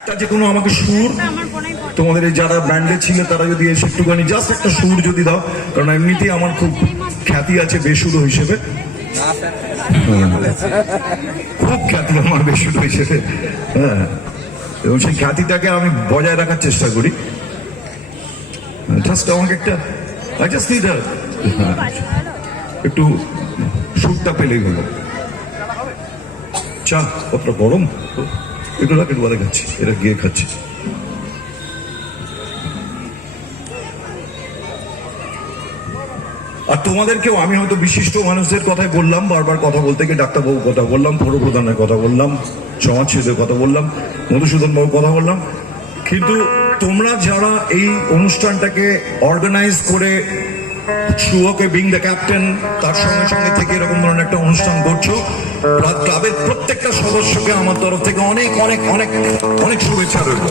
যে কোনো আমাকে সুর, তোমাদের এই যারা ব্যান্ডে ছিল তারা যদি এসে একটুখানি জাস্ট একটা সুর যদি দাও, কারণ এমনিতেই আমার খুব খ্যাতি আছে বেসুরো হিসেবে, খুব খ্যাতি আমার বেসুরো হিসেবে। হ্যাঁ, এবং সেই খ্যাতিটাকে আমি বজায় রাখার চেষ্টা করি। জাস্ট আমাকে একটা একটু সুরটা পেলেই হলো। চা কতটা গরম, একটু রাখ, একটু বাদে খাচ্ছি, এরা গিয়ে খাচ্ছি। আর তোমাদেরকেও আমি হয়তো বিশিষ্ট মানুষদের কথাই বললাম, বারবার কথা বলতে গিয়ে ডাক্তারবাবুর কথা বললাম, পৌরপ্রধানের কথা বললাম, সমাজসেবীদের কথা বললাম, মধুসূদন বাবুর কথা বললাম, কিন্তু তোমরা যারা এই অনুষ্ঠানটাকে অর্গানাইজ করে, শুভকে বিং দ্য ক্যাপ্টেন, তার সঙ্গে সঙ্গে থেকে এরকম ধরনের একটা অনুষ্ঠান করছো, ক্লাবের প্রত্যেকটা সদস্যকে আমার তরফ থেকে অনেক অনেক অনেক অনেক শুভেচ্ছা রইল।